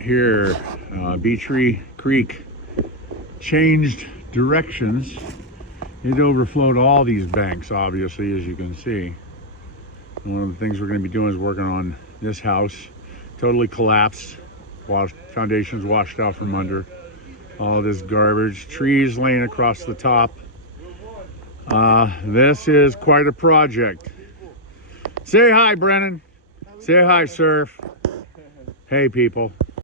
Here, Beachree Creek changed directions. It overflowed all these banks, obviously, as you can see. And one of the things we're going to be doing is working on this house. Totally collapsed. Foundations washed out from under. All this garbage. Trees laying across the top. This is quite a project. Say hi, Brennan. Say hi, Surf. Hey, people.